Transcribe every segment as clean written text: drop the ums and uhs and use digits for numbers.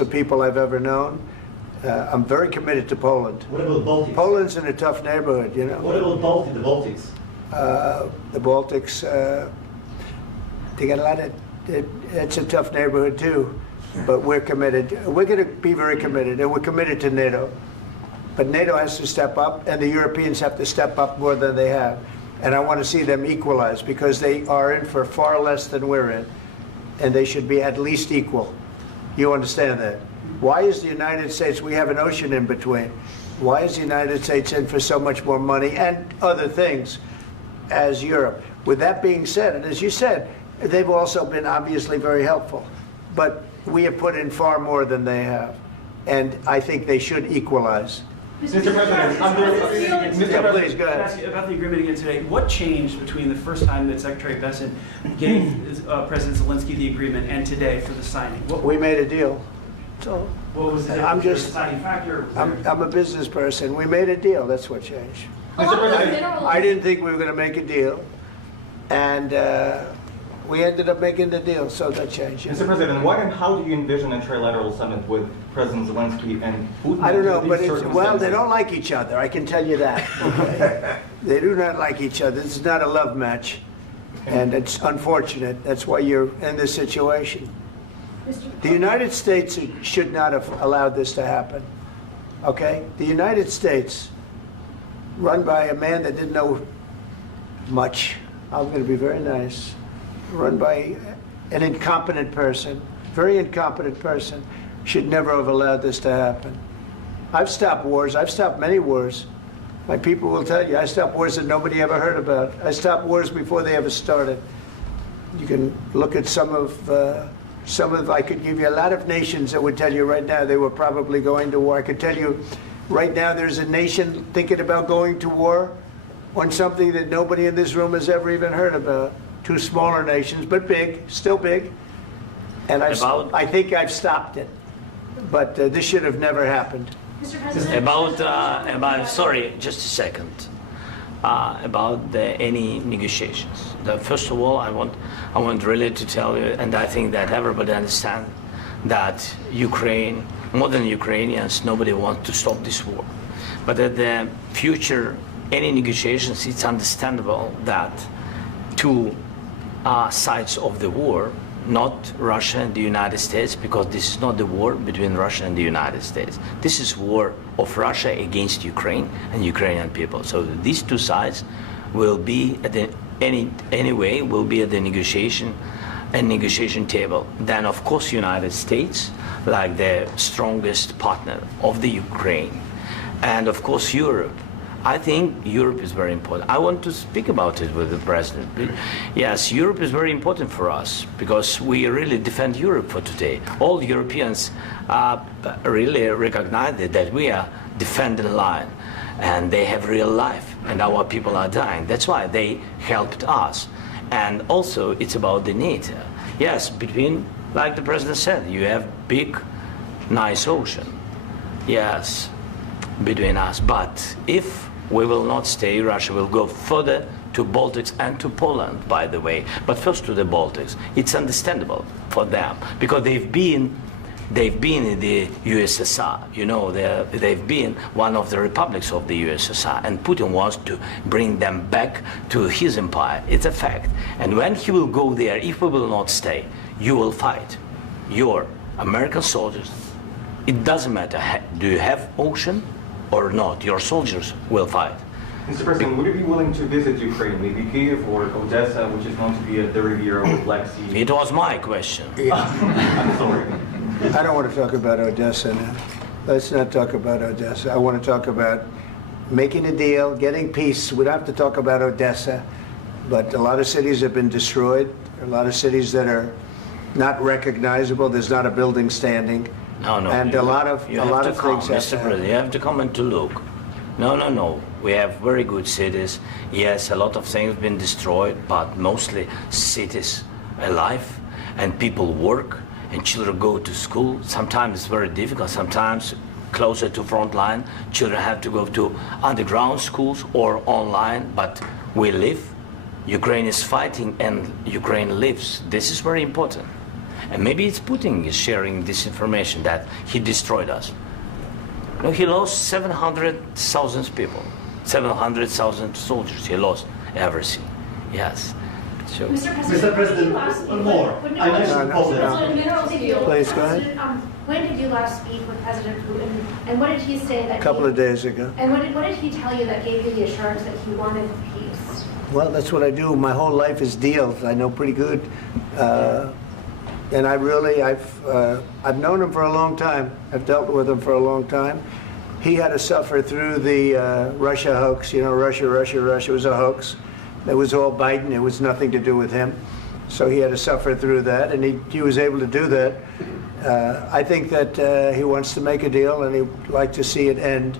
of people I've ever known. I'm very committed to Poland. What about Baltics? Poland's in a tough neighborhood, you know. What about the Baltics? The Baltics, they got a lot of, it's a tough neighborhood too, but we're committed. We're going to be very committed, and we're committed to NATO. But NATO has to step up, and the Europeans have to step up more than they have. And I want to see them equalize, because they are in for far less than we're in, and they should be at least equal. You understand that? Why is the United States, we have an ocean in between, why is the United States in for so much more money and other things as Europe? With that being said, and as you said, they've also been obviously very helpful, but we have put in far more than they have, and I think they should equalize. Mr. President, Please, go ahead. Ask you about the agreement again today. What changed between the first time that Secretary Bessent gave President Zelensky the agreement and today for the signing? We made a deal. So What was the I'm just, deciding factor? I'm a business person. We made a deal. That's what changed. Mr. President, I didn't think we were going to make a deal, and we ended up making the deal, so that changed. Mr. President, what and how do you envision a trilateral summit with President Zelensky and Putin? I don't know, under but these well, circumstances? they don't like each other. I can tell you that. Okay? They do not like each other. This is not a love match, and it's unfortunate. That's why you're in this situation. The United States should not have allowed this to happen. Okay? The United States, run by a man that didn't know much. I'm going to be very nice. Run by an incompetent person, very incompetent person, should never have allowed this to happen. I've stopped wars. I've stopped many wars. My people will tell you, I stopped wars that nobody ever heard about. I stopped wars before they ever started. You can look at some of, I could give you a lot of nations that would tell you right now they were probably going to war. I could tell you right now there's a nation thinking about going to war on something that nobody in this room has ever even heard about. Two smaller nations, but big, still big. And I think I've stopped it. But this should have never happened. Mr. President? Sorry, just a second. About any negotiations. First of all, I want really to tell you, and I think that everybody understands that Ukraine, more than Ukrainians, nobody wants to stop this war. But at the future, any negotiations, it's understandable that two sides of the war, not Russia and the United States, because this is not the war between Russia and the United States. This is war of Russia against Ukraine and Ukrainian people. So these two sides will be at the anyway will be at the negotiation table. Then of course United States, like the strongest partner of the Ukraine, and of course Europe. I think Europe is very important. I want to speak about it with the president. Yes, Europe is very important for us because we really defend Europe for today. All Europeans really recognize that we are defending the line, and they have real life, and our people are dying. That's why they helped us. And also, it's about the NATO. Yes, between, like the president said, you have big, nice ocean. Yes, between us. But if we will not stay, Russia will go further to Baltics and to Poland, by the way. But first to the Baltics. It's understandable for them because they've been in the USSR. You know, they've been one of the republics of the USSR, and Putin wants to bring them back to his empire. It's a fact. And when he will go there, if we will not stay, you will fight. Your American soldiers. It doesn't matter. Do you have ocean or not? Your soldiers will fight. Mr. President, would you be willing to visit Ukraine, maybe Kyiv or Odessa, which is known to be at the Riviera or Black Sea? It was my question. I'm sorry. I don't want to talk about Odessa now. Let's not talk about Odessa. I want to talk about making a deal, getting peace. We don't have to talk about Odessa, but a lot of cities have been destroyed. There are a lot of cities that are not recognizable. There's not a building standing. No. And a lot of things Mr. President, you have to come and to look. No. We have very good cities. Yes, a lot of things have been destroyed, but mostly cities alive, and people work, and children go to school. Sometimes it's very difficult. Sometimes closer to front line, children have to go to underground schools or online, but we live. Ukraine is fighting, and Ukraine lives. This is very important. And maybe it's Putin is sharing this information that he destroyed us. No, he lost 700,000 people, 700,000 soldiers. He lost everything. Yes. So, Mr. President, one more. I mentioned Poland. Please, go ahead. When did you last speak with President Putin, and what did he say that? A couple of days ago. And what did he tell you that gave you the assurance that he wanted peace? Well, that's what I do. My whole life is deals. I know pretty good, and I've known him for a long time. I've dealt with him for a long time. He had to suffer through the Russia hoax. You know, Russia was a hoax. It was all Biden. It was nothing to do with him. So he had to suffer through that, and he was able to do that. I think that he wants to make a deal, and he'd like to see it end.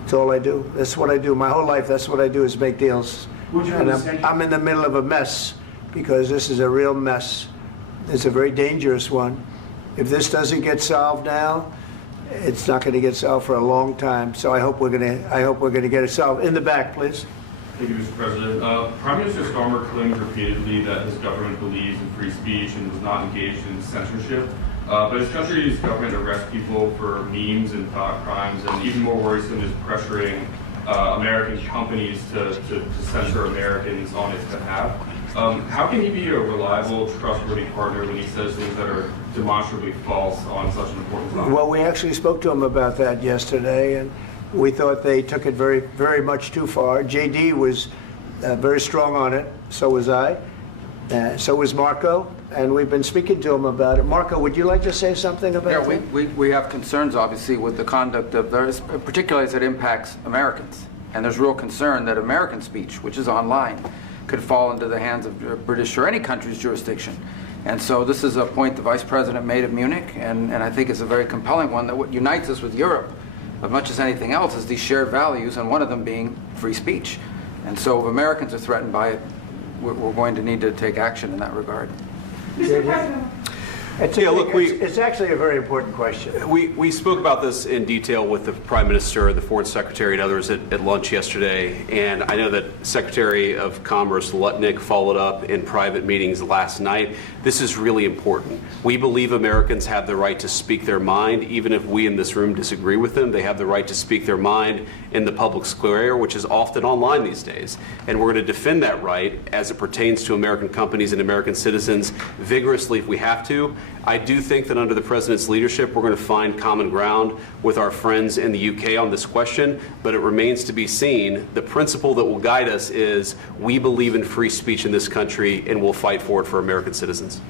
That's all I do. That's what I do. My whole life, that's what I do, is make deals. And I'm in the middle of a mess, because this is a real mess. It's a very dangerous one. If this doesn't get solved now, it's not going to get solved for a long time. So I hope we're going to get it solved. In the back, please. Thank you, Mr. President. Prime Minister Starmer claims repeatedly that his government believes in free speech and was not engaged in censorship. But his country's government arrests people for memes and thought crimes, and even more worrisome is pressuring American companies to censor Americans on its behalf. How can he be a reliable, trustworthy partner when he says things that are demonstrably false on such an important topic? Well, we actually spoke to him about that yesterday, and we thought they took it very, very much too far. JD was very strong on it. So was I. So was Marco. And we've been speaking to him about it. Marco, would you like to say something about that? Yeah, we have concerns, obviously, with the conduct of those, particularly as it impacts Americans. And there's real concern that American speech, which is online, could fall into the hands of British or any country's jurisdiction. And so this is a point the Vice President made at Munich, and I think it's a very compelling one, that what unites us with Europe, as much as anything else, is these shared values, and one of them being free speech. And so if Americans are threatened by it, we're going to need to take action in that regard. Mr. President. It's actually a very important question. We spoke about this in detail with the Prime Minister, the Foreign Secretary, and others at lunch yesterday. And I know that Secretary of Commerce Lutnick followed up in private meetings last night. This is really important. We believe Americans have the right to speak their mind, even if we in this room disagree with them. They have the right to speak their mind in the public square, which is often online these days. And we're going to defend that right as it pertains to American companies and American citizens vigorously if we have to. I do think that under the President's leadership, we're going to find common ground with our friends in the UK on this question, but it remains to be seen. The principle that will guide us is we believe in free speech in this country, and we'll fight for it for American citizens.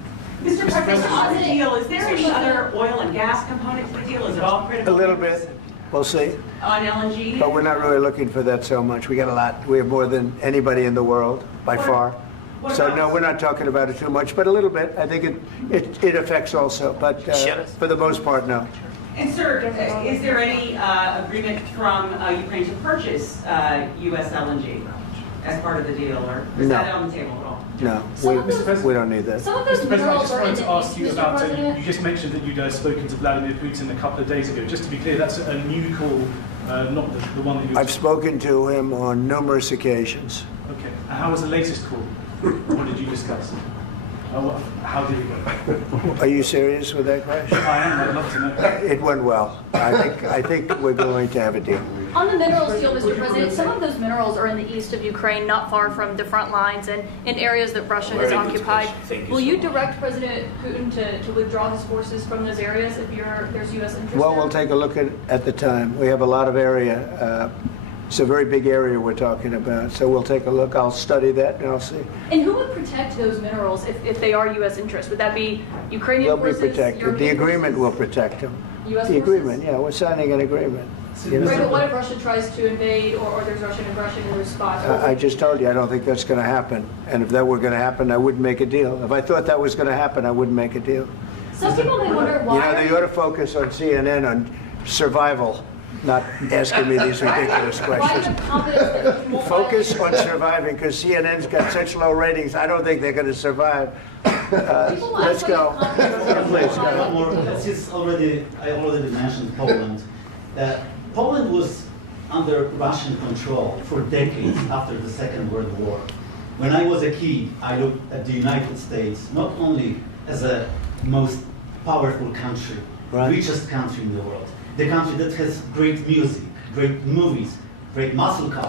Mr. President, on the deal, is there any other oil and gas component to the deal? Is it all critical? A little bit. We'll see. On LNG? But we're not really looking for that so much. We got a lot. We have more than anybody in the world, by far. So no, we're not talking about it too much, but a little bit. I think it affects also, but for the most part, no. And sir, is there any agreement from Ukraine to purchase U.S. LNG as part of the deal, or is that on the table at all? No, we don't need that. Some of those Mr. President, I minerals just are in wanted the to ask east, you Mr. about President. you just mentioned that you'd spoken to Vladimir Putin a couple of days ago. Just to be clear, that's a new call, not the one that you... I've spoken to him on numerous occasions. Okay. And how was the latest call? What did you discuss? How did it go? Are you serious with that question? I am. I'd love to know. It went well. I think we're going to have a deal. On the minerals deal, Mr. President, some of those minerals are in the east of Ukraine, not far from the front lines and in areas that Russia has occupied. Will you direct President Putin to withdraw his forces from those areas if there's U.S. interest? Well, we'll take a look at the time. We have a lot of area. It's a very big area we're talking about, so we'll take a look. I'll study that and I'll see. And who would protect those minerals if they are U.S. interest? Would that be Ukrainian They'll forces? be protected. European The agreement forces? will protect them. U.S. The forces? agreement, yeah, we're signing an agreement. You know? Right, but what if Russia tries to invade or there's Russian aggression in those spots? I just told you, I don't think that's going to happen. And if that were going to happen, I wouldn't make a deal. If I thought that was going to happen, I wouldn't make a deal. Some people may wonder why. You know, they ought to focus on CNN on survival, not asking me these ridiculous questions. Focus on surviving, because CNN's got such low ratings. I don't think they're going to survive. Let's go. Please go. I already mentioned Poland. Poland was under Russian control for decades after the Second World War. When I was a kid, I looked at the United States not only as a most powerful country, Right. richest country in the world, the country that has great music, great movies, great muscle cars.